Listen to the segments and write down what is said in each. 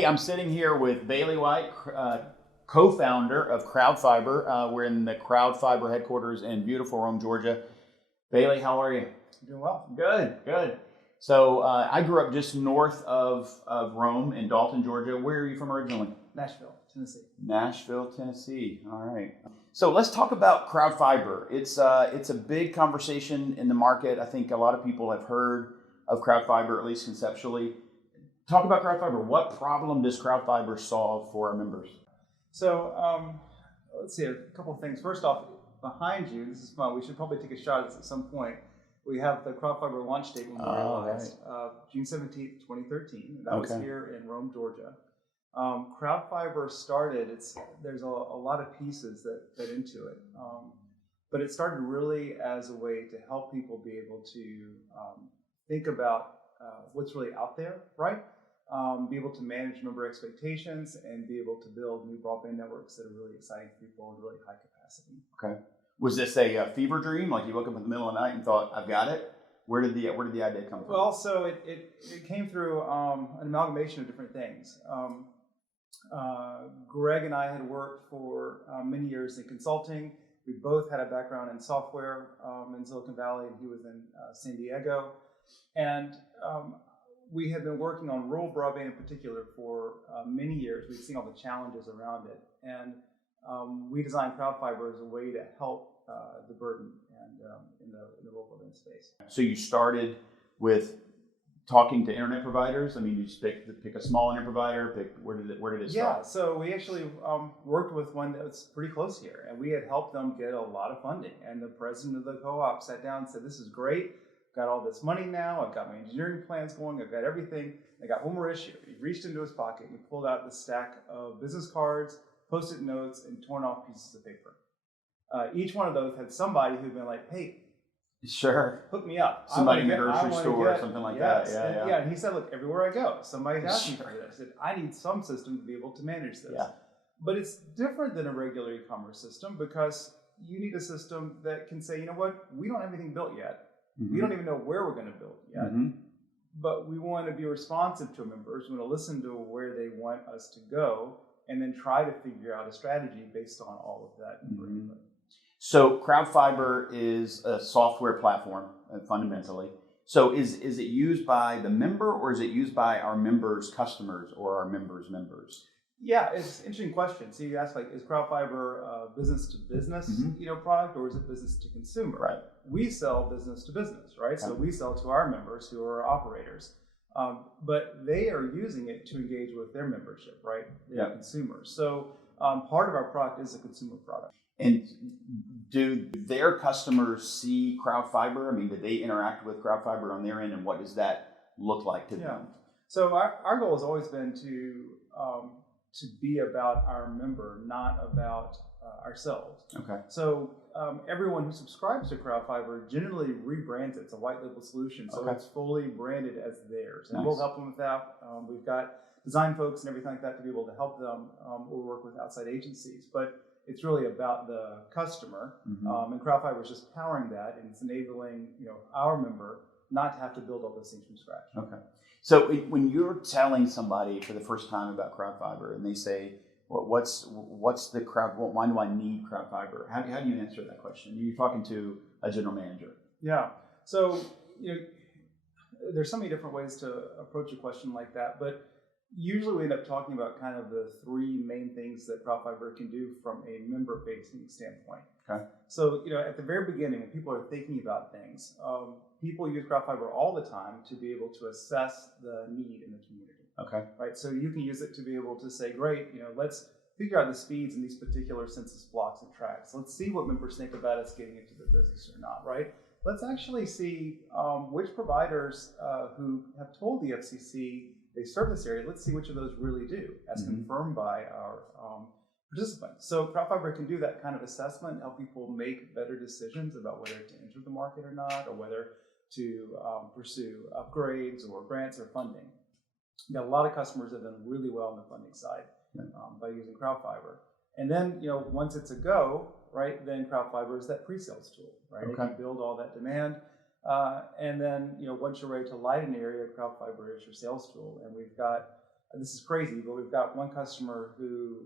Hey, I'm sitting here with Bailey White, co-founder of CrowdFiber. We're in the CrowdFiber headquarters in beautiful Rome, Georgia. Bailey, how are you? Doing well. Good, good. So I grew up just north of Rome in Dalton, Georgia. Where are you from originally? Nashville, Tennessee. Nashville, Tennessee. All right. So let's talk about CrowdFiber. It's a big conversation in the market. I think a lot of people have heard of CrowdFiber, at least conceptually. Talk about CrowdFiber. What problem does CrowdFiber solve for our members? So let's see, a couple of things. First off, behind you, this is fun. We should probably take a shot at this at some point. We have the CrowdFiber launch date memorialized, June 17th, 2013. That was here in Rome, Georgia. CrowdFiber started, there's a lot of pieces that fit into it. But it started really as a way to help people be able to think about what's really out there, right? Be able to manage member expectations and be able to build new broadband networks that are really exciting for people and really high capacity. Okay. Was this a fever dream? Like you woke up in the middle of the night and thought, "I've got it"? Where did the idea come from? Well, so it came through an amalgamation of different things. Greg and I had worked for many years in consulting. We both had a background in software in Silicon Valley, and he was in San Diego. And we had been working on rural broadband in particular for many years. We'd seen all the challenges around it. And we designed CrowdFiber as a way to help the burden and in the rural broadband space. So you started with talking to internet providers? I mean, you just pick a small internet provider, where did it start? Yeah, so we actually worked with one that was pretty close here, and we had helped them get a lot of funding. And the president of the co-op sat down and said, "This is great. Got all this money now. I've got my engineering plans going. I've got everything. I got one more issue." He reached into his pocket and he pulled out the stack of business cards, Post-it notes, and torn off pieces of paper. Each one of those had somebody who'd been like, "Hey, sure, hook me up." Somebody in the grocery store or something like that. Yeah. And he said, "Look, everywhere I go, somebody's asking for this. I said, I need some system to be able to manage this." Yeah. But it's different than a regular e-commerce system because you need a system that can say, "You know what? We don't have anything built yet. Mm-hmm. We don't even know where we're going to build it yet. Mm-hmm. But we want to be responsive to members. We want to listen to where they want us to go, and then try to figure out a strategy based on all of that." Mm-hmm. So CrowdFiber is a software platform, fundamentally. So is it used by the member, or is it used by our members' customers or our members' members? Yeah, it's an interesting question. So you ask, like, is CrowdFiber a business to business, product, or is it business to consumer? Right. We sell business to business, right? Okay. So we sell to our members who are operators, but they are using it to engage with their membership, right? Their consumers. So part of our product is a consumer product. And do their customers see CrowdFiber? I mean, do they interact with CrowdFiber on their end, and what does that look like to them? So our goal has always been to be about our member, not about ourselves. Okay. So everyone who subscribes to CrowdFiber generally rebrands it. It's a white label solution, so it's fully branded as theirs. And we'll help them with that. We've got design folks and everything like that to be able to help them. We'll work with outside agencies, but it's really about the customer. And CrowdFiber is just powering that, and it's enabling our member not to have to build all those things from scratch. Okay. So when you're telling somebody for the first time about CrowdFiber and they say, well, what's the crowd? Why do I need CrowdFiber? How do you answer that question? You're talking to a general manager. Yeah. So there's so many different ways to approach a question like that, but usually we end up talking about kind of the three main things that CrowdFiber can do from a member-facing standpoint. Okay. So at the very beginning, when people are thinking about things, people use CrowdFiber all the time to be able to assess the need in the community. Okay. Right. So you can use it to be able to say, great, let's figure out the speeds in these particular census blocks and tracts. Let's see what members think about us getting into the business or not. Right. Let's actually see which providers who have told the FCC they serve this area. Let's see which of those really do, as confirmed by our participants. So CrowdFiber can do that kind of assessment, help people make better decisions about whether to enter the market or not, or whether to pursue upgrades or grants or funding. We've got a lot of customers that have done really well on the funding side by using CrowdFiber. And then, once it's a go, right, then CrowdFiber is that pre-sales tool, right? Okay. It can build all that demand. And then, once you're ready to light an area, CrowdFiber is your sales tool. And we've got this is crazy, but we've got one customer who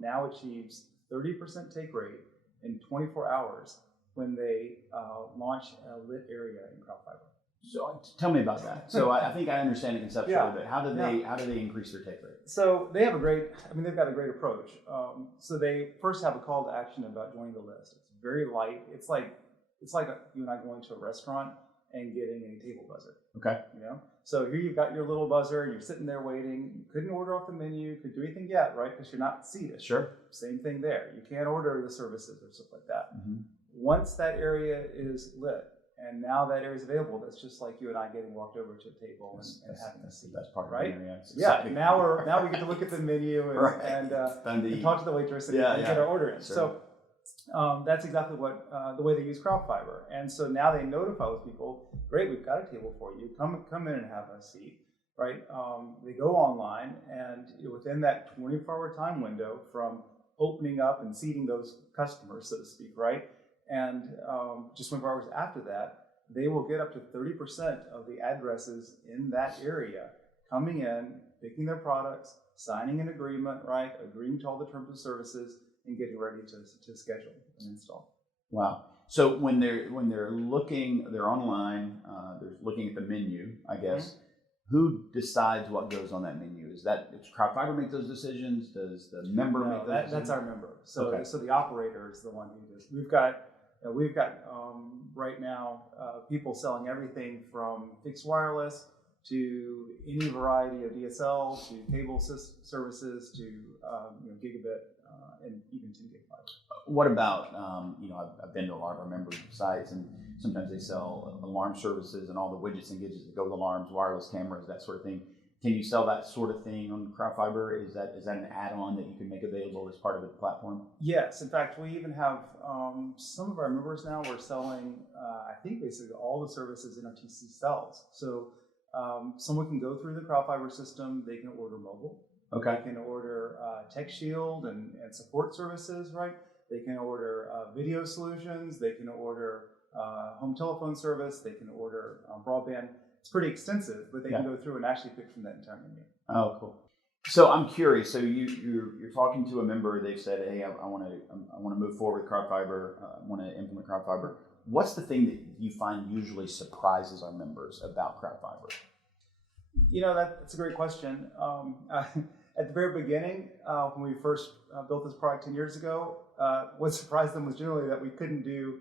now achieves 30% take rate in 24 hours when they launch a lit area in CrowdFiber. So tell me about that. So I think I understand it conceptually, but how do they increase their take rate? So they have they've got a great approach. So they first have a call to action about joining the list. It's very light. It's like you and I going to a restaurant and getting a table buzzer. Okay. So here you've got your little buzzer. You're sitting there waiting. You couldn't order off the menu. Couldn't do anything yet, right? Because you're not seated. Sure. Same thing there. You can't order the services or stuff like that. Mm-hmm. Once that area is lit, and now that area is available, that's just like you and I getting walked over to a table and having a seat. That's part right? of the area. Yeah. Now we get to look at the menu and talk to the waitress and get our order in. Sure. So that's exactly what the way they use CrowdFiber. And so now they notify those people, great, we've got a table for you. Come in and have a seat. Right? They go online, and within that 24-hour time window from opening up and seating those customers, so to speak, right? And just 24 hours after that, they will get up to 30% of the addresses in that area coming in, picking their products, signing an agreement, right? Agreeing to all the terms of services, and getting ready to schedule and install. Wow. So when they're looking, they're online, they're looking at the menu, I guess. Mm-hmm. Who decides what goes on that menu? Does CrowdFiber make those decisions? Does the member make those decisions? That's our member. So so the operator is the one who does. We've got right now people selling everything from fixed wireless to any variety of DSL to cable services to gigabit and even 10 gig fiber. What about I've been to a lot of our member sites, and sometimes they sell alarm services and all the widgets and gadgets that go with alarms, wireless cameras, that sort of thing. Can you sell that sort of thing on CrowdFiber? Is that an add-on that you can make available as part of the platform? Yes. In fact, we even have some of our members now. We're selling, I think, basically all the services NRTC sells. So someone can go through the CrowdFiber system. They can order mobile. Okay. They can order Tech Shield and support services, right? They can order video solutions. They can order home telephone service. They can order broadband. It's pretty extensive, but they can go through and actually pick from that entire menu. Oh, cool. So I'm curious. So you're talking to a member. They've said, "Hey, I want to move forward with CrowdFiber. I want to implement CrowdFiber." What's the thing that you find usually surprises our members about CrowdFiber? That's a great question. At the very beginning, when we first built this product 10 years ago, what surprised them was generally that we couldn't do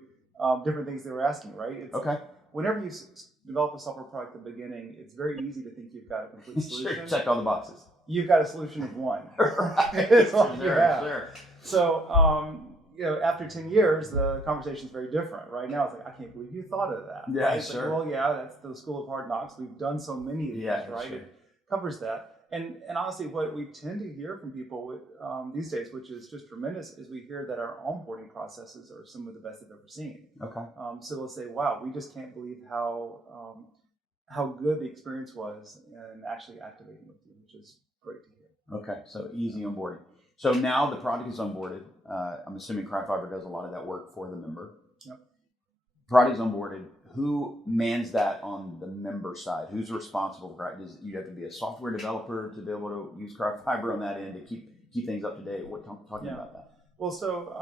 different things they were asking, right? Whenever you develop a software product at the beginning, it's very easy to think you've got a complete solution. Check all the boxes. You've got a solution of one. Right. It's all you have. Sure. So, after 10 years, the conversation's very different. Right now, it's like, I can't believe you thought of that. Yeah, right? sure. Like, well, that's the School of Hard Knocks. We've done so many of these, right? Sure. It covers that. And honestly, what we tend to hear from people these days, which is just tremendous, is we hear that our onboarding processes are some of the best they've ever seen. Okay. So they'll say, wow, we just can't believe how good the experience was in actually activating with you, which is great to hear. Okay, so easy onboarding. So now the product is onboarded. I'm assuming CrowdFiber does a lot of that work for the member. Yep. Product is onboarded. Who mans that on the member side? Who's responsible for it? You have to be a software developer to be able to use CrowdFiber on that end to keep things up to date. Talking about that? Well, so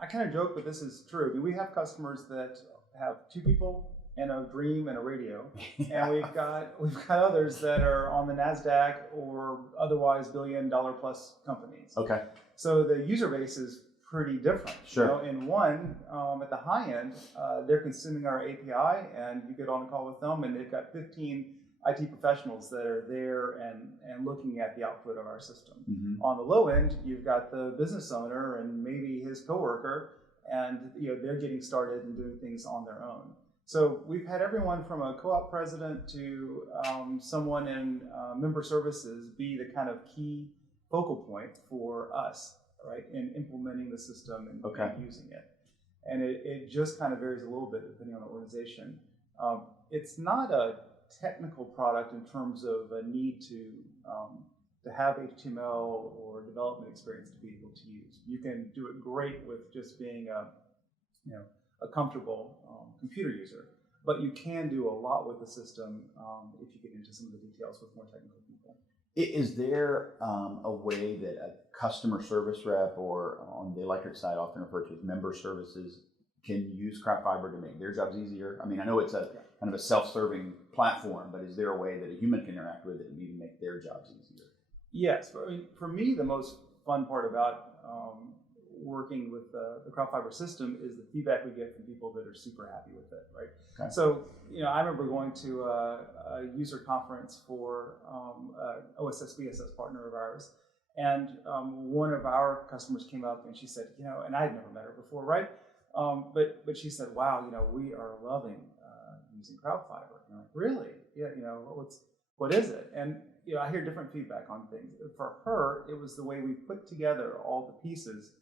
I kind of joke, but this is true. I mean, we have customers that have 2 people and a dream and a radio, and we've got others that are on the NASDAQ or otherwise $1 billion plus companies. Okay. So the user base is pretty different. Sure. In one, at the high end, they're consuming our API, and you get on a call with them, and they've got 15 IT professionals that are there and looking at the output of our system. Mm-hmm. On the low end, you've got the business owner and maybe his coworker, and they're getting started and doing things on their own. So we've had everyone from a co-op president to someone in member services be the kind of key focal point for us, right, in implementing the system and using it. And it just kind of varies a little bit depending on the organization. It's not a technical product in terms of a need to have HTML or development experience to be able to use. You can do it great with just being a comfortable computer user, but you can do a lot with the system if you get into some of the details with more technical people. Is there a way that a customer service rep, or on the electric side, often referred to as member services, can use CrowdFiber to make their jobs easier? I mean, I know it's a kind of a self-serving platform, but is there a way that a human can interact with it and even make their jobs easier? Yes, I mean, for me, the most fun part about working with the CrowdFiber system is the feedback we get from people that are super happy with it, right? Okay. So, I remember going to a user conference for OSS BSS partner of ours, and one of our customers came up and she said, and I had never met her before, right? But she said, wow, we are loving using CrowdFiber. And I'm like, really? Yeah, what is it? And I hear different feedback on things. For her, it was the way we put together all the pieces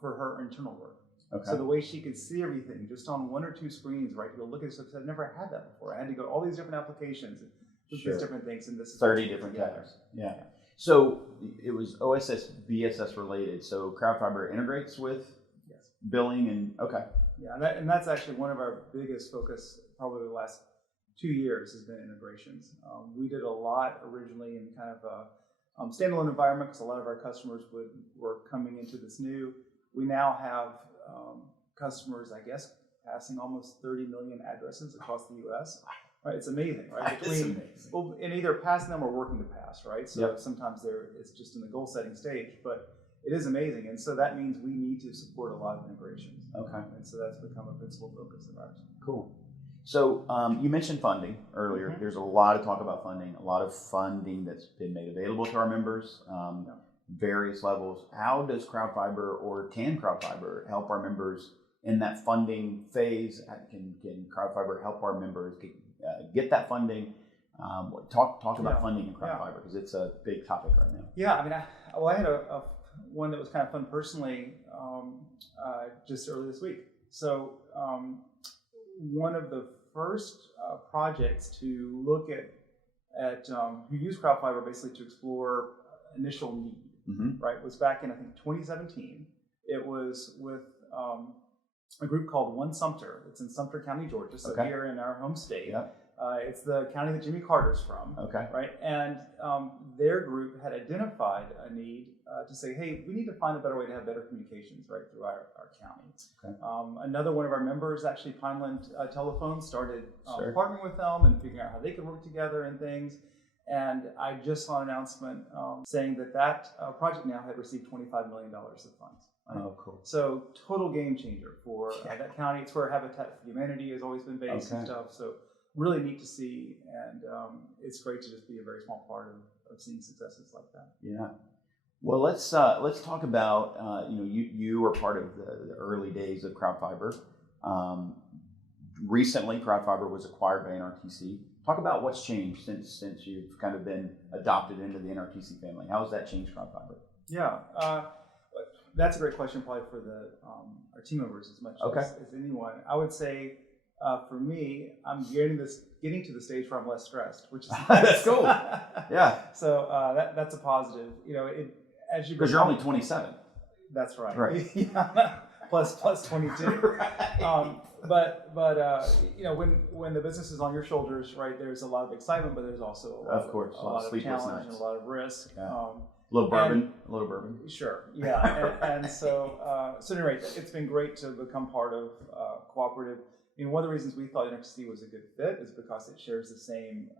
for her internal work. Okay. So the way she could see everything just on one or two screens, right? To go look at stuff. I've never had that before. I had to go to all these different applications and look at these different things. And this is 30 different tabs. Yeah. So it was OSS BSS related. So CrowdFiber integrates with billing and Yeah, and that's actually one of our biggest focus probably the last 2 years has been integrations. We did a lot originally in kind of a standalone environment because a lot of our customers were coming into this new. We now have customers, I guess, passing almost 30 million addresses across the U.S. Right, it's amazing, right? Well, and either passing them or working to pass, right? So sometimes it's just in the goal setting stage, but it is amazing, and so that means we need to support a lot of integrations. Okay. And so that's become a principal focus of ours. Cool. So you mentioned funding earlier. There's a lot of talk about funding, a lot of funding that's been made available to our members, various levels. How does CrowdFiber, or can CrowdFiber help our members in that funding phase? Can CrowdFiber help our members get that funding? Talk about funding in CrowdFiber, because it's a big topic right now. Yeah, I mean, I had a one that was kind of fun personally just early this week. So one of the first projects to look at who used CrowdFiber basically to explore initial need, right, was back in, I think, 2017. It was with a group called One Sumter. It's in Sumter County, Georgia, so here in our home state. It's the county that Jimmy Carter's from, right? And their group had identified a need to say, hey, we need to find a better way to have better communications right through our county. Another one of our members, actually Pineland Telephone, started partnering with them and figuring out how they could work together and things. And I just saw an announcement saying that project now had received $25 million of funds. Oh, cool. So total game changer for that county. It's where Habitat for Humanity has always been based and stuff. So really neat to see, and it's great to just be a very small part of seeing successes like that. Yeah. Well, let's talk about you were part of the early days of CrowdFiber. Recently, CrowdFiber was acquired by NRTC. Talk about what's changed since you've kind of been adopted into the NRTC family. How has that changed CrowdFiber? Yeah, that's a great question, probably for our team members as much as anyone. I would say. For me, I'm getting to the stage where I'm less stressed, which is that's cool. Yeah. So that's a positive. Because you're only 27. That's right. Right. plus 22. But when the business is on your shoulders, right, there's a lot of excitement, but there's also a lot of challenge and a lot of risk. Yeah. A little bourbon. Sure. Yeah. and so at any rate, it's been great to become part of cooperative. One of the reasons we thought NRTC was a good fit is because it shares the same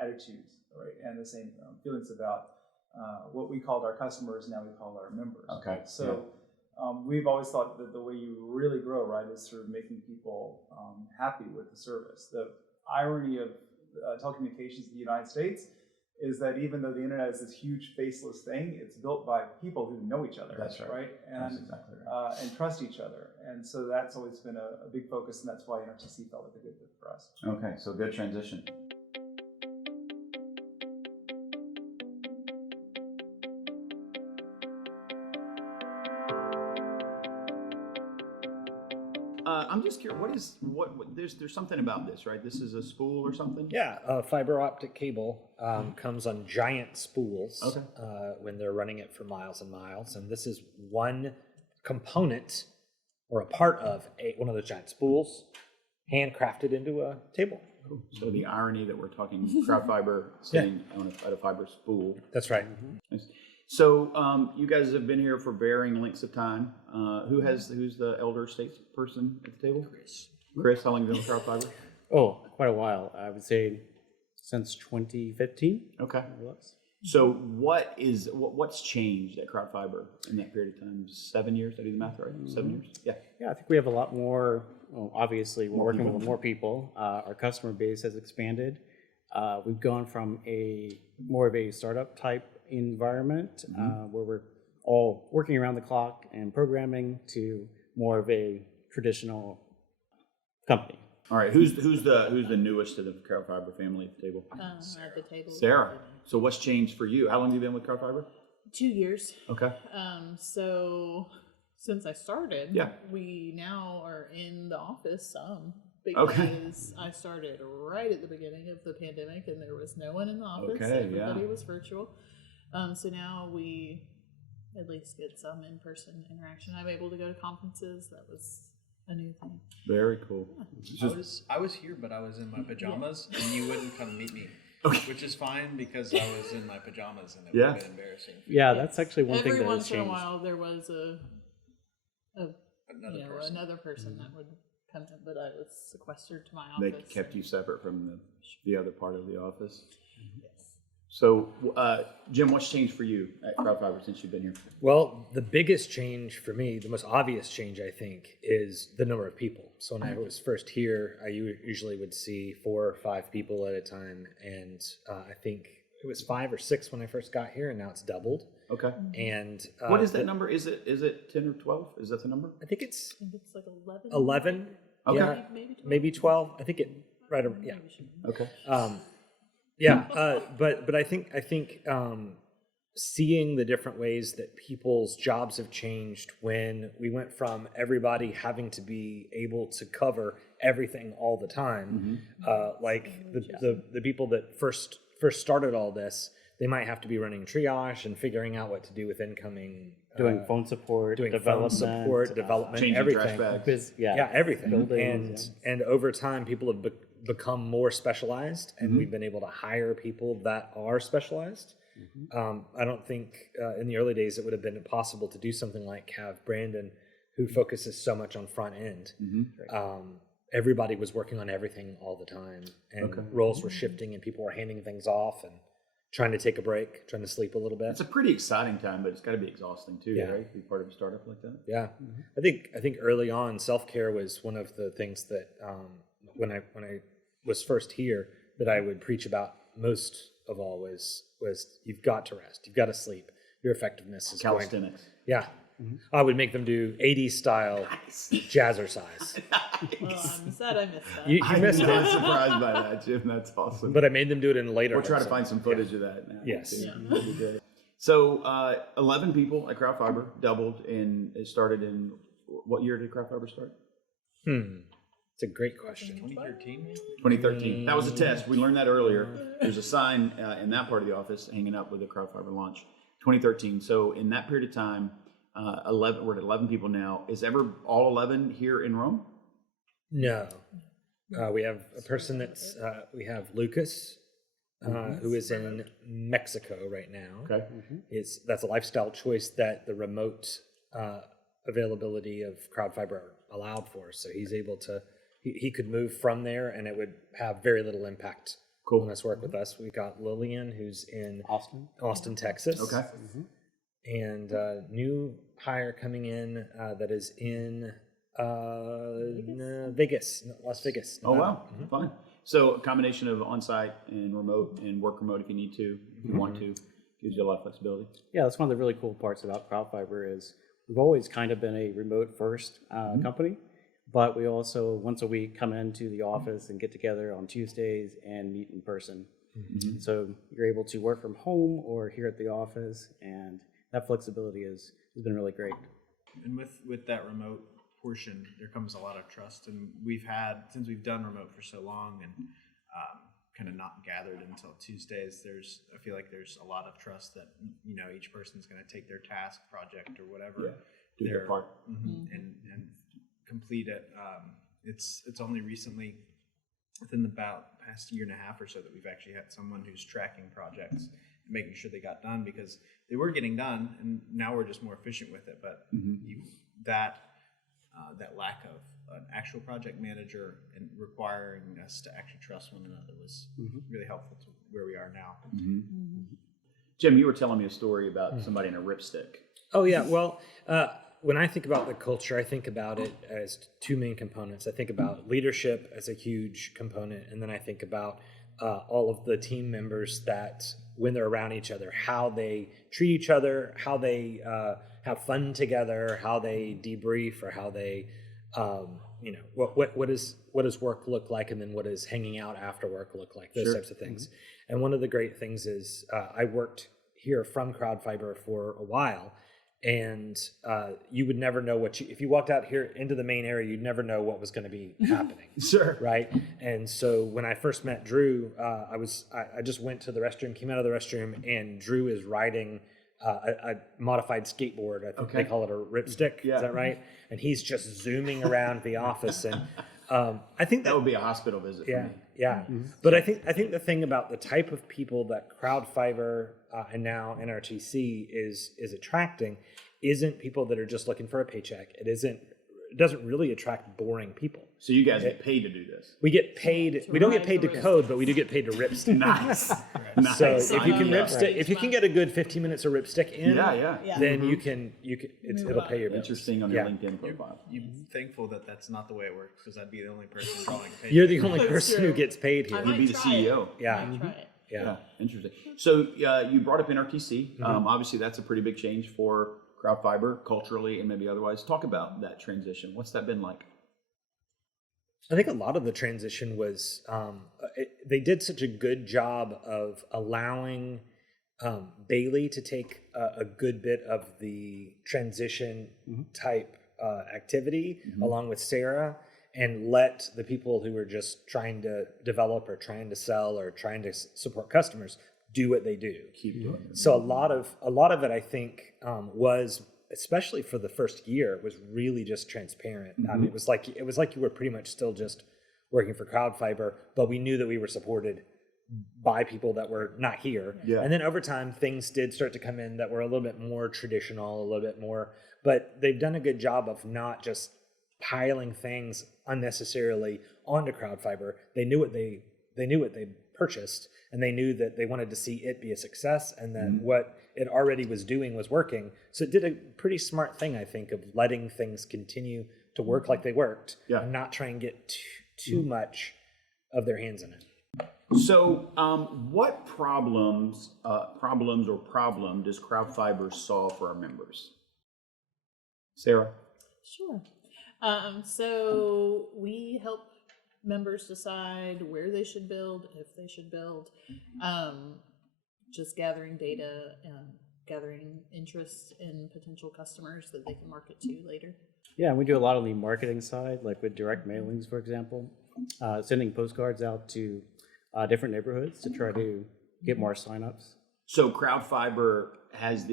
attitudes, right, and the same feelings about what we called our customers, now we call our members. Okay. So we've always thought that the way you really grow, right, is through making people happy with the service. The irony of telecommunications in the United States is that even though the internet is this huge faceless thing, it's built by people who know each other. That's right. And, that's exactly right. And trust each other. And so that's always been a big focus, and that's why NRTC felt like a good fit for us. Okay, so good transition. I'm just curious. There's something about this, right? This is a spool or something. Yeah, fiber optic cable comes on giant spools when they're running it for miles and miles, and this is one component or a part of one of those giant spools, handcrafted into a table. So the irony that we're talking CrowdFiber sitting at a fiber spool. That's right. Nice. So you guys have been here for varying lengths of time. Who's the elder statesperson at the table? Chris, how long have you been with CrowdFiber? Oh, quite a while. I would say since 2015. Okay. So what's changed at CrowdFiber in that period of time? 7 years? Did I do the math right? 7 years? Yeah. Yeah, I think we have a lot more. Well, obviously, we're working with more people. Our customer base has expanded. We've gone from more of a startup type environment where we're all working around the clock and programming to more of a traditional company. All right. Who's the newest to the CrowdFiber family at the table? At the table. Sarah. So what's changed for you? How long have you been with CrowdFiber? 2 years. Okay. So since I started, we now are in the office some because I started right at the beginning of the pandemic and there was no one in the office. Everybody was virtual. So now we at least get some in-person interaction. I'm able to go to conferences. That was a new thing. Very cool. Yeah. I was here, but I was in my pajamas, and you wouldn't come meet me, which is fine because I was in my pajamas, and it would have been embarrassing. Yeah, that's actually one thing that Every has once in a changed. while, there was another person that would come in, but I was sequestered to my office. They kept you separate from the other part of the office. Yes. So, Jim, what's changed for you at CrowdFiber since you've been here? Well, the biggest change for me, the most obvious change, I think, is the number of people. So when I was first here, I usually would see 4 or 5 people at a time. And I think it was 5 or 6 when I first got here, and now it's doubled. Okay. And what is that number? Is it 10 or 12? Is that the number? I think it's like 11. 11. Okay. Yeah, maybe 12. I think yeah. Okay. But I think seeing the different ways that people's jobs have changed when we went from everybody having to be able to cover everything all the time, like the people that first started all this, they might have to be running triage and figuring out what to do with incoming. Doing phone support, development, changing everything. trash bags. Everything. Buildings, And over time, people have become more specialized, and we've been able to hire people that are specialized. I don't think in the early days it would have been possible to do something like have Brandon, who focuses so much on front end. Everybody was working on everything all the time, and roles were shifting, and people were handing things off and trying to take a break, trying to sleep a little bit. It's a pretty exciting time, but it's got to be exhausting too, right? Be part of a startup like that. Yeah, I think early on, self-care was one of the things that when I was first here that I would preach about most of all was you've got to rest, you've got to sleep. Your effectiveness is calisthenics. I would make them do 80s style jazzercise. Well, I'm sad I missed that. You missed I'm it, surprised by that, Jim. That's awesome. but I made them do it in later. We'll try to find some footage of that now. Yes. Yeah. That'd be great. So 11 people at CrowdFiber, doubled, and it started in, what year did CrowdFiber start? It's a great question. 2013? 2013. That was a test. We learned that earlier. There's a sign in that part of the office hanging up with the CrowdFiber launch. 2013. So in that period of time, 11. We're at 11 people now. Is ever all 11 here in Rome? No. We have a person we have Lucas, who is in Mexico right now. Okay. That's a lifestyle choice that the remote availability of CrowdFiber allowed for. So he's able to, he could move from there and it would have very little impact on his work with us. We've got Lillian, who's in Austin, Texas. Okay. And new hire coming in that is in Las Vegas. Oh, wow. Fine. So a combination of on-site and remote, and work remote if you need to, if you want to, gives you a lot of flexibility. Yeah, that's one of the really cool parts about CrowdFiber is we've always kind of been a remote first company, but we also once a week come into the office and get together on Tuesdays and meet in person. So you're able to work from home or here at the office, and that flexibility has been really great. And with that remote portion, there comes a lot of trust. And since we've done remote for so long and kind of not gathered until Tuesdays, I feel like there's a lot of trust that, each person's going to take their task, project, or whatever. Do their part. And complete it. It's only recently within about past year and a half or so that we've actually had someone who's tracking projects and making sure they got done, because they were getting done, and now we're just more efficient with it. But that lack of an actual project manager and requiring us to actually trust one another was really helpful to where we are now. Jim, you were telling me a story about somebody in a ripstick. Oh yeah, well, when I think about the culture, I think about it as two main components. I think about leadership as a huge component, and then I think about all of the team members that, when they're around each other, how they treat each other, how they have fun together, how they debrief, or how they, what does work look like, and then what does hanging out after work look like, those types of things. And one of the great things is I worked here from CrowdFiber for a while, and you would never know if you walked out here into the main area, you'd never know what was going to be happening. Right. And so when I first met Drew, I just went to the restroom, came out of the restroom, and Drew is riding a modified skateboard. I think they call it a ripstick. Is that right? And he's just zooming around the office, and I think that would be a hospital visit for me. Yeah. But I think the thing about the type of people that CrowdFiber and now NRTC is attracting isn't people that are just looking for a paycheck. It doesn't really attract boring people. So you guys get paid to do this? We get paid. We don't get paid to code, but we do get paid to rip stick. Nice. So if you can rip stick, if you can get a good 15 minutes of rip stick in, then you can it'll pay your bills. Interesting on your LinkedIn profile. You're thankful that that's not the way it works, because I'd be the only person drawing paid. You're the only person who gets paid here. You'd be the CEO. Yeah. Interesting. So you brought up NRTC. Obviously, that's a pretty big change for CrowdFiber culturally and maybe otherwise. Talk about that transition. What's that been like? I think a lot of the transition was they did such a good job of allowing Bailey to take a good bit of the transition type activity along with Sarah, and let the people who were just trying to develop or trying to sell or trying to support customers do what they do. Keep doing it. So a lot of it, I think, was, especially for the first year, was really just transparent. It was like you were pretty much still just working for CrowdFiber, but we knew that we were supported by people that were not here. And then over time, things did start to come in that were a little bit more traditional, a little bit more. But they've done a good job of not just piling things unnecessarily onto CrowdFiber. They knew what they purchased, and they knew that they wanted to see it be a success, and that what it already was doing was working. So it did a pretty smart thing, I think, of letting things continue to work like they worked, and not try and get too much of their hands in it. So what problem does CrowdFiber solve for our members? Sarah? Sure. So we help members decide where they should build, if they should build, just gathering data and gathering interest in potential customers that they can market to later. Yeah, we do a lot on the marketing side, like with direct mailings, for example, sending postcards out to different neighborhoods to try to get more signups. So CrowdFiber has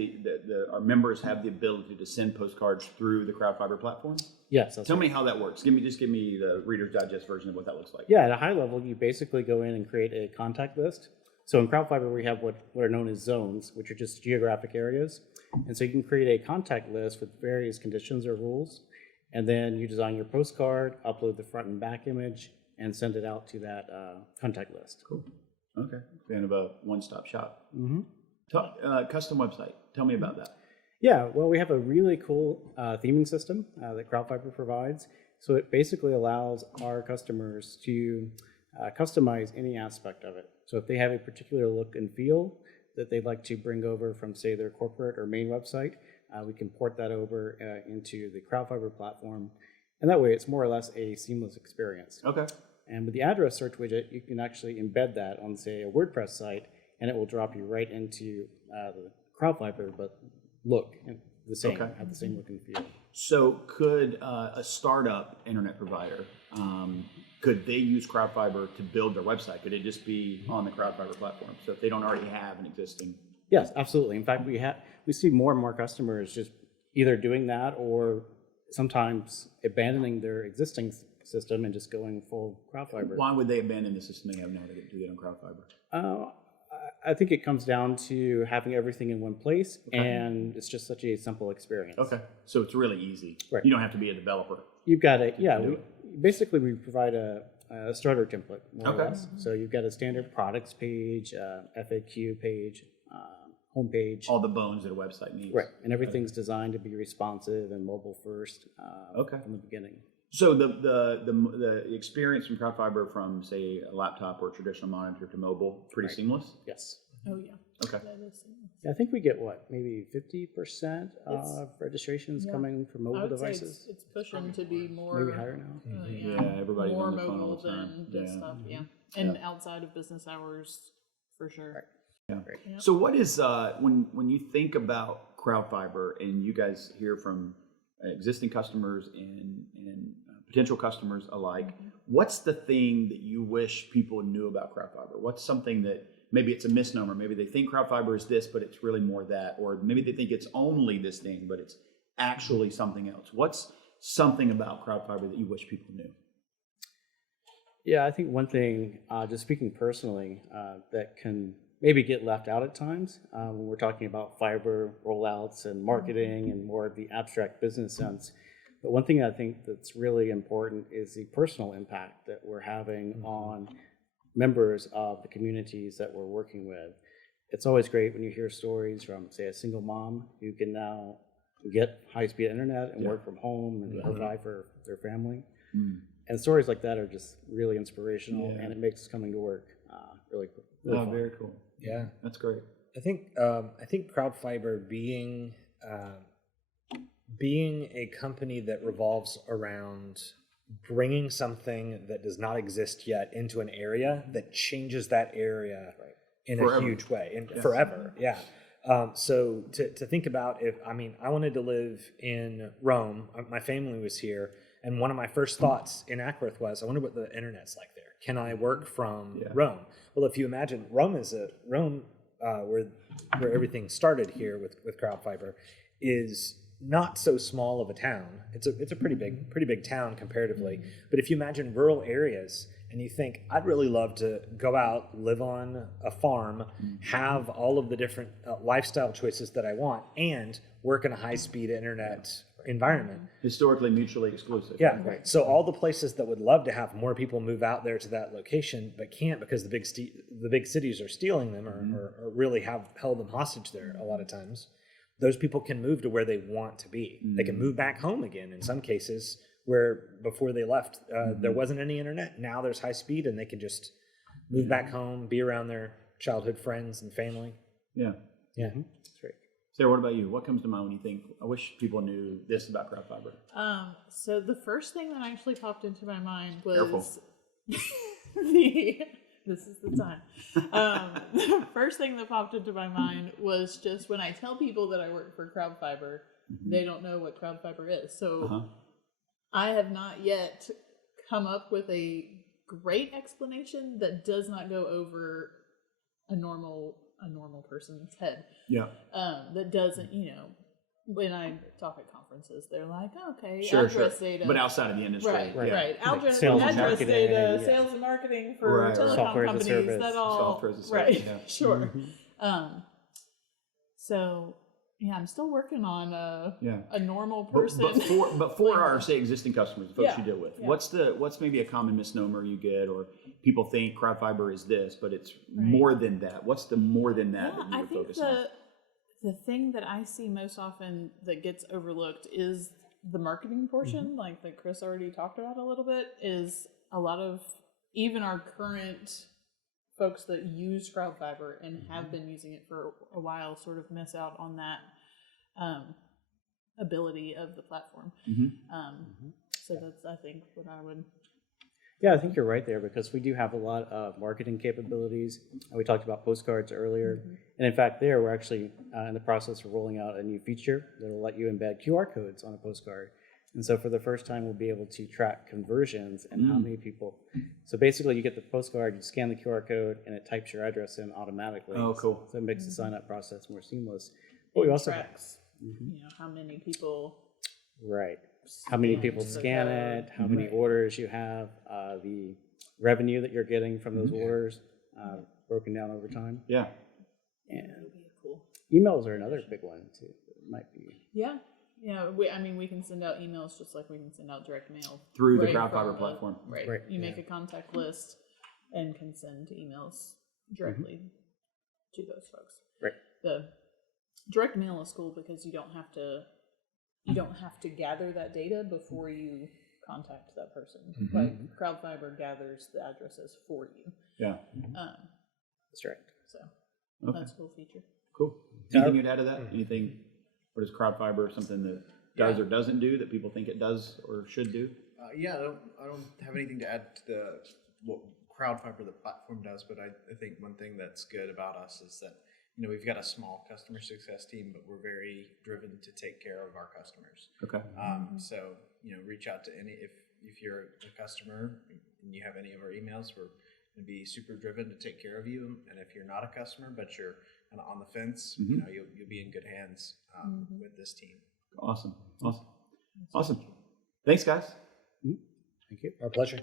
our members have the ability to send postcards through the CrowdFiber platform? Yes. Tell me how that works. Give me the Reader's Digest version of what that looks like. Yeah, at a high level, you basically go in and create a contact list. So in CrowdFiber, we have what are known as zones, which are just geographic areas. And so you can create a contact list with various conditions or rules. And then you design your postcard, upload the front and back image, and send it out to that contact list. Cool. Okay. Kind of a one-stop shop. Custom website. Tell me about that. Yeah, well, we have a really cool theming system that CrowdFiber provides. So it basically allows our customers to customize any aspect of it. So if they have a particular look and feel that they'd like to bring over from, say, their corporate or main website, we can port that over into the CrowdFiber platform. And that way, it's more or less a seamless experience. Okay. And with the address search widget, you can actually embed that on, say, a WordPress site, and it will drop you right into the CrowdFiber, but look the same, have the same look and feel. So could a startup internet provider, could they use CrowdFiber to build their website? Could it just be on the CrowdFiber platform? So if they don't already have an existing... Yes, absolutely. In fact, we see more and more customers just either doing that or sometimes abandoning their existing system and just going full CrowdFiber. Why would they abandon the system they have now to get on CrowdFiber? I think it comes down to having everything in one place, and it's just such a simple experience. Okay, so it's really easy. Right. You don't have to be a developer. You've got it. Yeah, do we provide a starter template, more or less. So you've got a standard products page, FAQ page, homepage. All the bones that a website needs. Right, and everything's designed to be responsive and mobile first from the beginning. So the experience from CrowdFiber from, say, a laptop or a traditional monitor to mobile, pretty seamless? Yes. Oh yeah. Okay. That is seamless. I think we get maybe 50% of registrations coming from I mobile would say devices. it's pushing to be more Maybe higher now. Yeah, everybody's more on the phone all mobile the time. than desktop. Yeah, and outside of business hours, for sure. Right. Yeah. Yeah. So what is when you think about CrowdFiber and you guys hear from existing customers and potential customers alike, what's the thing that you wish people knew about CrowdFiber? What's something that maybe it's a misnomer? Maybe they think CrowdFiber is this, but it's really more that, or maybe they think it's only this thing, but it's actually something else. What's something about CrowdFiber that you wish people knew? Yeah, I think one thing, just speaking personally, that can maybe get left out at times when we're talking about fiber rollouts and marketing and more of the abstract business sense. But one thing I think that's really important is the personal impact that we're having on members of the communities that we're working with. It's always great when you hear stories from, say, a single mom who can now get high-speed internet and work from home and provide for their family. And stories like that are just really inspirational, and it makes coming to work really fun. Very cool. Yeah, That's great. I think CrowdFiber being a company that revolves around bringing something that does not exist yet into an area that changes that area in a huge way and forever. Yeah. So to think about I wanted to live in Rome. My family was here, and one of my first thoughts in Ackworth was, I wonder what the internet's like there. Can I work from Rome? Well, if you imagine Rome where everything started here with CrowdFiber is not so small of a town. It's a pretty big town comparatively. But if you imagine rural areas and you think, I'd really love to go out, live on a farm, have all of the different lifestyle choices that I want, and work in a high-speed internet environment. Historically mutually exclusive. Yeah, right. So all the places that would love to have more people move out there to that location, but can't because the big cities are stealing them or really have held them hostage there a lot of times. Those people can move to where they want to be. They can move back home again in some cases where before they left, there wasn't any internet. Now there's high speed and they can just move back home, be around their childhood friends and family. Yeah. Yeah. That's great. Sarah, what about you? What comes to mind when you think, I wish people knew this about CrowdFiber? So the first thing that actually popped into my mind was Careful. This is the time. The first thing that popped into my mind was just when I tell people that I work for CrowdFiber, they don't know what CrowdFiber is. So I have not yet come up with a great explanation that does not go over a normal person's head. Yeah. That doesn't, when I talk at conferences, they're like, okay, Sure. address data. But outside of the industry. Right. Like sales and address marketing, data, sales and marketing for telecom Software as a companies. service. That all, Software as a service, right? yeah. Sure. So yeah, I'm still working on a normal person. But for our, say, existing customers, the folks you deal with, Yeah. what's maybe a common misnomer you get, or people think CrowdFiber is this, but it's more than that. What's the more than that that you would focus on? The thing that I see most often that gets overlooked is the marketing portion, like that Chris already talked about a little bit, is a lot of even our current folks that use CrowdFiber and have been using it for a while sort of miss out on that ability of the platform. So that's, I think, what I would... Yeah, I think you're right there because we do have a lot of marketing capabilities. We talked about postcards earlier. And in fact, we're actually in the process of rolling out a new feature that will let you embed QR codes on a postcard. And so for the first time, we'll be able to track conversions and how many people. So basically, you get the postcard, you scan the QR code, and it types your address in automatically. Oh, cool. So it makes the sign-up process more seamless. But we also tracks, how many people Right. How many people scan it, how many orders you have, the revenue that you're getting from those orders, broken down over time. Yeah. And That would be cool. emails are another big one too. It might be. Yeah. Yeah. We can send out emails just like we can send out direct mail. Through the right CrowdFiber from platform. Right. Right. You make a contact list and can send emails directly to those folks. Right. The direct mail is cool because you don't have to gather that data before you contact that person. Like CrowdFiber gathers the addresses for you. Yeah. That's right. So Okay. that's a cool feature. Cool. Anything you'd add to that? Anything? What is CrowdFiber something that does or doesn't do that people think it does or should do? Yeah, I don't have anything to add to what CrowdFiber the platform does, but I think one thing that's good about us is that we've got a small customer success team, but we're very driven to take care of our customers. Okay. So reach out to if you're a customer and you have any of our emails, we're going to be super driven to take care of you. And if you're not a customer but you're kind of on the fence, you'll be in good hands with this team. Awesome. Thanks, guys. Thank you. Our pleasure.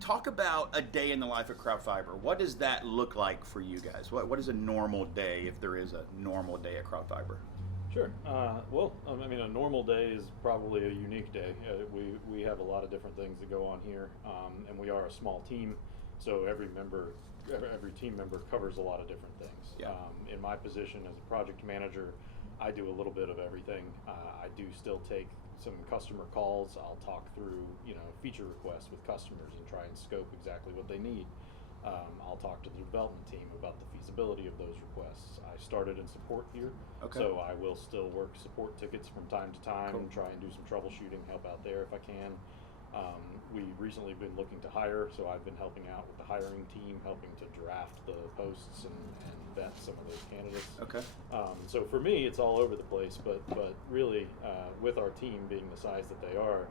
Talk about a day in the life of CrowdFiber. What does that look like for you guys? What is a normal day, if there is a normal day at CrowdFiber? Sure. A normal day is probably a unique day. We have a lot of different things that go on here, and we are a small team, so every team member covers a lot of different things. Yeah. In my position as a project manager, I do a little bit of everything. I do still take some customer calls. I'll talk through, feature requests with customers and try and scope exactly what they need. I'll talk to the development team about the feasibility of those requests. I started in support here, so I will still work support tickets from time to time and try and do some troubleshooting, help out there if I can. We recently been looking to hire, so I've been helping out with the hiring team, helping to draft the posts and vet some of those candidates. Okay. So for me, it's all over the place, but really, with our team being the size that they are,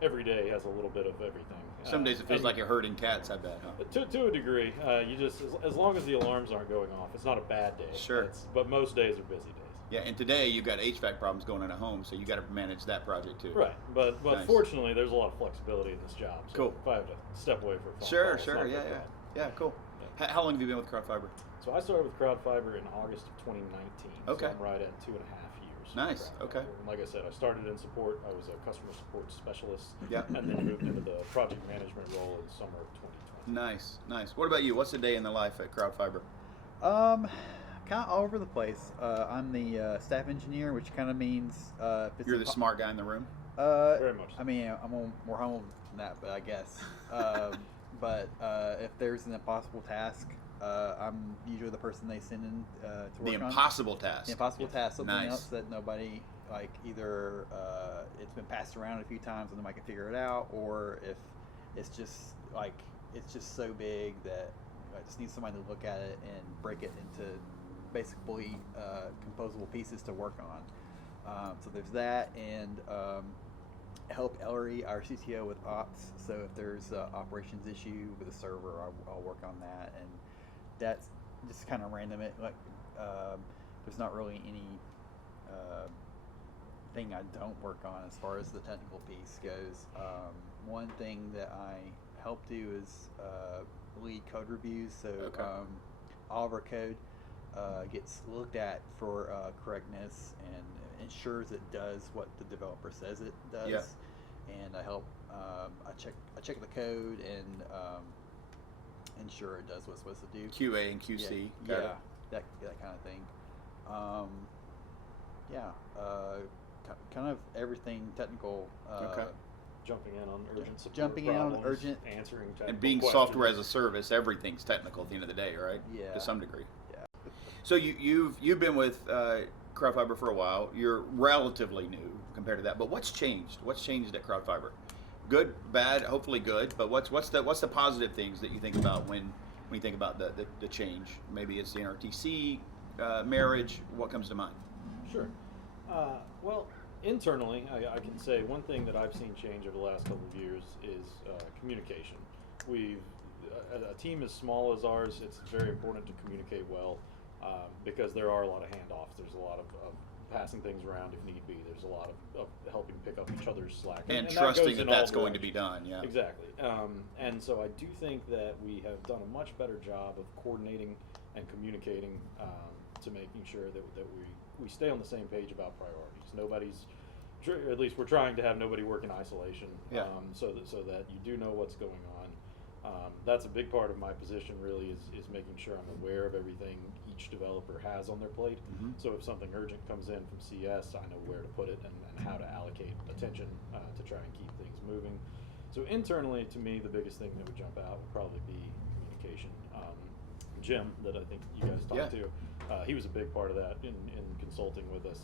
every day has a little bit of everything. Some days it feels like you're herding cats, I bet, huh? To a degree. You just, as long as the alarms aren't going off, it's not a bad day. Sure. But most days are busy days. Yeah, and today you've got HVAC problems going in a home, so you got to manage that project too. Right, but Nice. Fortunately, there's a lot of flexibility in this job. So Cool. if I have to step away for a phone Sure, call, it's not a big yeah. problem. Yeah, cool. How long have you been with CrowdFiber? So I started with CrowdFiber in August of 2019. Okay. So I'm right at 2.5 years. Nice, with okay. CrowdFiber. And like I said, I started in support. I was a customer support specialist. Yeah. And then moved into the project management role in the summer of 2020. Nice. What about you? What's a day in the life at CrowdFiber? Kind of all over the place. I'm the staff engineer, which kind of means if it's You're the smart guy in the room? Very much so. I mean, I'm more humble than that, but I guess. But if there's an impossible task, I'm usually the person they send in to work on. The impossible task. The impossible task, something Nice. else that nobody, like, either it's been passed around a few times and nobody can figure it out, or if it's just so big that I just need somebody to look at it and break it into basically composable pieces to work on. So there's that, and help Ellery, our CTO, with ops. So if there's an operations issue with a server, I'll work on that, and that's just kind of random. There's not really any thing I don't work on as far as the technical piece goes. One thing that I help do is lead code reviews. So all of our code gets looked at for correctness and ensures it does what the developer says it does. Yeah. And I help. I check the code and ensure it does what it's supposed to do. QA and QC. Yeah, Got it. that kind of thing. Kind of everything technical. Jumping in on urgent support Jumping in on problems, urgent- answering technical And being questions. software as a service, everything's technical at the end of the day, right? Yeah. To some degree. Yeah. So you've been with CrowdFiber for a while. You're relatively new compared to that. But what's changed? What's changed at CrowdFiber? Good, bad, hopefully good. But what's the positive things that you think about when you think about the change? Maybe it's the NRTC marriage. What comes to mind? Sure. Well, internally, I can say one thing that I've seen change over the last couple of years is communication. a team as small as ours, it's very important to communicate well, because there are a lot of handoffs. There's a lot of passing things around if need be. There's a lot of helping pick up each other's slack. And that trusting goes in that's all going to be done, yeah. Exactly. And so I do think that we have done a much better job of coordinating and communicating, to making sure that we stay on the same page about priorities. Or at least we're trying to have nobody work in isolation, yeah. so that you do know what's going on. That's a big part of my position, really, is making sure I'm aware of everything each developer has on their plate. Mm-hmm. So if something urgent comes in from CS, I know where to put it and how to allocate attention to try and keep things moving. So internally, to me, the biggest thing that would jump out would probably be communication. Jim, that I think you guys talked to, he was a big part of that in consulting with us.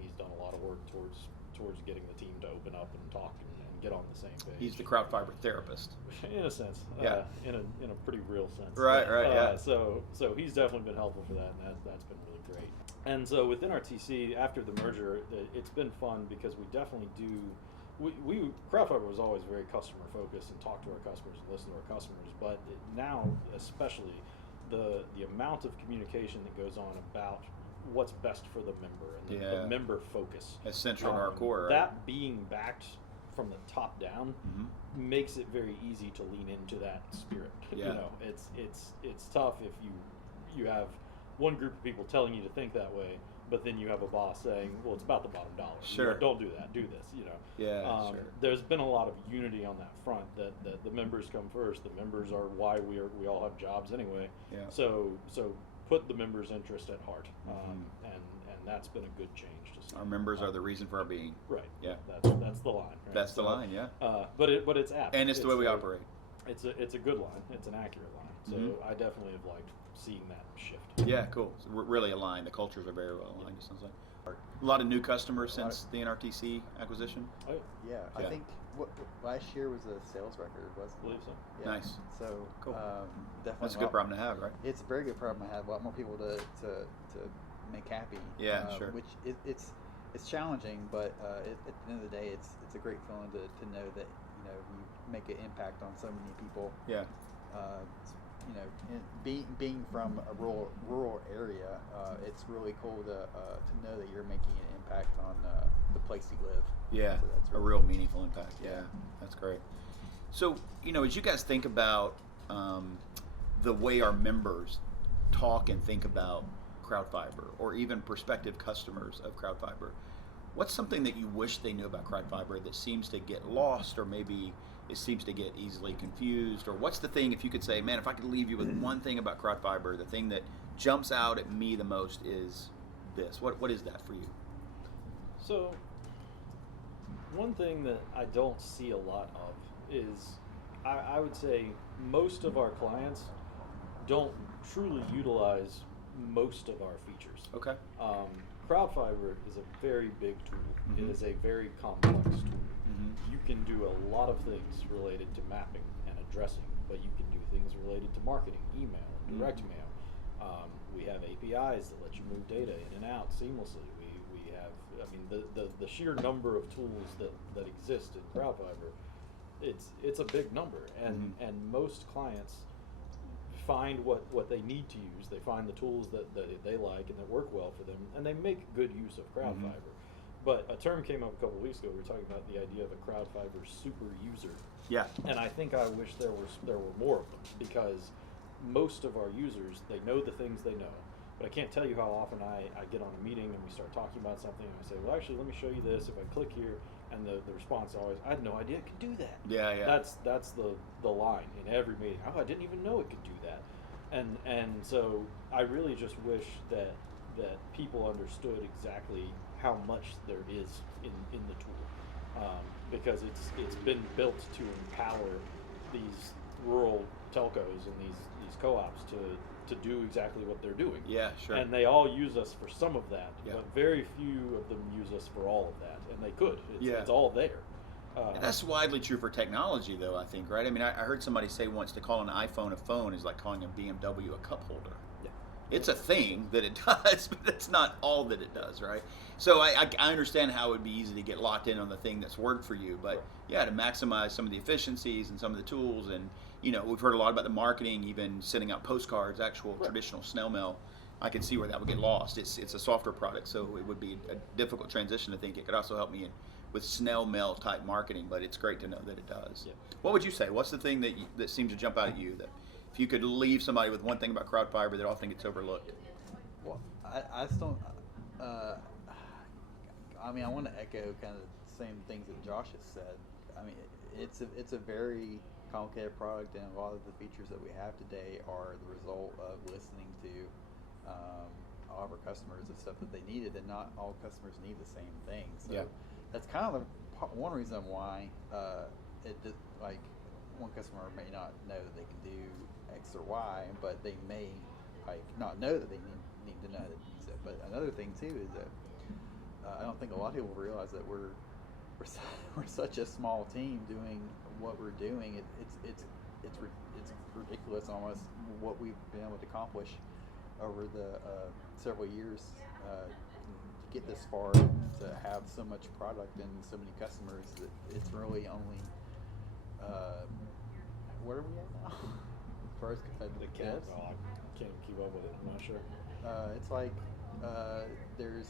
He's done a lot of work towards getting the team to open up and talk and get on the same page. He's the CrowdFiber therapist. In a sense, in a pretty real sense. Right, yeah. So he's definitely been helpful for that, and that's been really great. And so with NRTC, after the merger, it's been fun because we definitely do. CrowdFiber was always very customer focused and talk to our customers and listen to our customers, but now especially the amount of communication that goes on about what's best for the member and the member focus. That's central in our core, right? That being backed from the top down makes it very easy to lean into that spirit. Yeah. You know, it's tough if you have one group of people telling you to think that way, but then you have a boss saying, well, it's about the bottom dollar. Sure. You know, don't do that, do this, you know. Yeah, sure. There's been a lot of unity on that front, that the members come first. The members are why we all have jobs anyway. Yeah. So put the members' interest at heart, and that's been a good change. Our members are the reason for our being. Right. Yeah. That's the line. Right? That's the line. Yeah. But it's apt. And it's the way we operate. It's a good line. It's an accurate line. So I definitely have liked seeing that shift. Yeah. Cool. So we're really aligned. The cultures are very well aligned. It sounds like a lot of new customers since the NRTC acquisition. Oh, yeah. I think last year was a sales record, wasn't it? I believe so. Yeah. Nice. So cool. Definitely That's a good problem to have, right? It's a very good problem to have. A lot more people to make happy. Yeah, sure. Which it's challenging, but at the end of the day, it's a great feeling to know that you make an impact on so many people. Yeah. Being from a rural area, it's really cool to know that you're making an impact on the place you live. Yeah, so that's really a real meaningful impact. Yeah, that's great. So, as you guys think about the way our members talk and think about CrowdFiber, or even prospective customers of CrowdFiber, what's something that you wish they knew about CrowdFiber that seems to get lost, or maybe it seems to get easily confused? Or what's the thing, if you could say, man, if I could leave you with one thing about CrowdFiber, the thing that jumps out at me the most is this. What is that for you? So, one thing that I don't see a lot of is, I would say most of our clients don't truly utilize most of our features. Okay. CrowdFiber is a very big tool. It is a very complex tool. You can do a lot of things related to mapping and addressing, but you can do things related to marketing, email, direct mail. We have APIs that let you move data in and out seamlessly. We have, the sheer number of tools that exist in CrowdFiber, it's a big number, and most clients find what they need to use. They find the tools that they like and that work well for them, and they make good use of CrowdFiber. But a term came up a couple of weeks ago. We were talking about the idea of a CrowdFiber super user. Yeah. And I think I wish there were more of them, because most of our users, they know the things they know. But I can't tell you how often I get on a meeting and we start talking about something and I say, well, actually, let me show you this. If I click here, and the response is always, I had no idea it could do that. Yeah. That's the line in every meeting. Oh, I didn't even know it could do that. And so I really just wish that people understood exactly how much there is in the tool, because it's been built to empower these rural telcos and these co-ops to do exactly what they're doing. Yeah, sure. And they all use us for some of that, but very few of them use us for all of that, and they could. It's all there. And that's widely true for technology, though, I think, right? I mean, I heard somebody say once to call an iPhone a phone is like calling a BMW a cup holder. It's a thing that it does, but it's not all that it does, right? So I understand how it would be easy to get locked in on the thing that's worked for you, but yeah, to maximize some of the efficiencies and some of the tools, and we've heard a lot about the marketing, even sending out postcards, actual traditional snail mail. I can see where that would get lost. It's a software product, so it would be a difficult transition. I think it could also help me with snail mail type marketing, but it's great to know that it does. Yeah. What would you say? What's the thing that seems to jump out at you, that if you could leave somebody with one thing about CrowdFiber that often gets overlooked? Well, I just don't. I mean, I want to echo kind of the same things that Josh has said. I mean, it's a very complicated product, and a lot of the features that we have today are the result of listening to all of our customers and stuff that they needed, and not all customers need the same thing. So that's kind of one reason why one customer may not know that they can do X or Y, but they may not know that they need to know how to use it. But another thing too is that I don't think a lot of people realize that we're such a small team doing what we're doing. It's ridiculous almost what we've been able to accomplish over the several years to get this far, to have so much product and so many customers. That it's really only where are we at now? As far as The count, well, I can't keep up with it. I'm not sure. it's like there's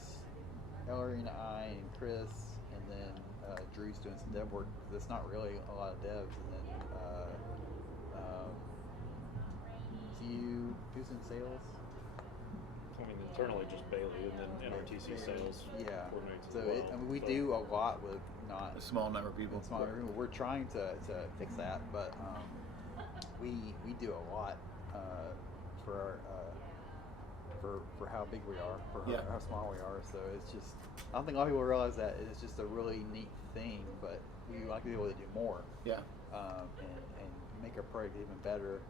Ellery and I and Chris, and then Drew's doing some dev work. That's not really a lot of devs, and then who's in sales? I mean, internally just Bailey, and then NRTC sales. Yeah. Coordinates as So well, I mean, we do a lot with not A small number of people. a small number of people. We're trying to fix that, but we do a lot for our for how big we are, for how small we are. So it's just, I don't think a lot of people realize that it's just a really neat thing, but we like to be able to do more. Yeah. And make our product even better.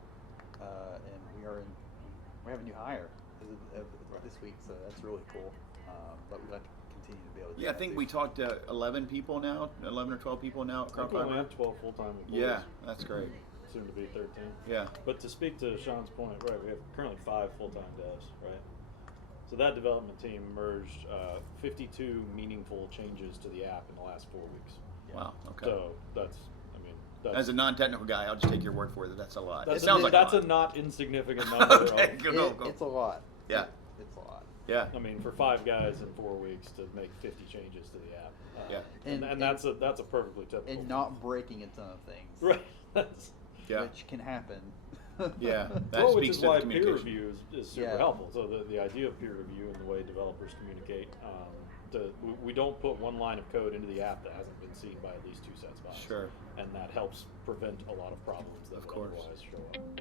And we have a new hire this week, so that's really cool. But we'd like to continue to be able to do Yeah, I that think too. we talked to 11 people now, 11 or 12 people now at I think we only CrowdFiber. have 12 full-time employees. Yeah, that's great. Soon to be 13. Yeah. But to speak to Sean's point, right, we have currently 5 full-time devs, right? So that development team merged 52 meaningful changes to the app in the last 4 weeks. Wow. Okay. So that's As a non-technical guy, I'll just take your word for it that that's a lot. That's It sounds like that's a a lot. not insignificant number. Okay, go. It's a lot. Yeah. It's a lot. Yeah. I mean, for 5 guys in 4 weeks to make 50 changes to the app. Yeah. And that's a perfectly typical. And not breaking a ton of things. Right. That's, Yeah. Which can happen. Yeah. That well, which speaks is to the why peer communication. review is super Yeah. helpful. So the idea of peer review and the way developers communicate, we don't put one line of code into the app that hasn't been seen by at least 2 sets of eyes. Sure. And that helps prevent a lot of problems that Of would course. otherwise show up.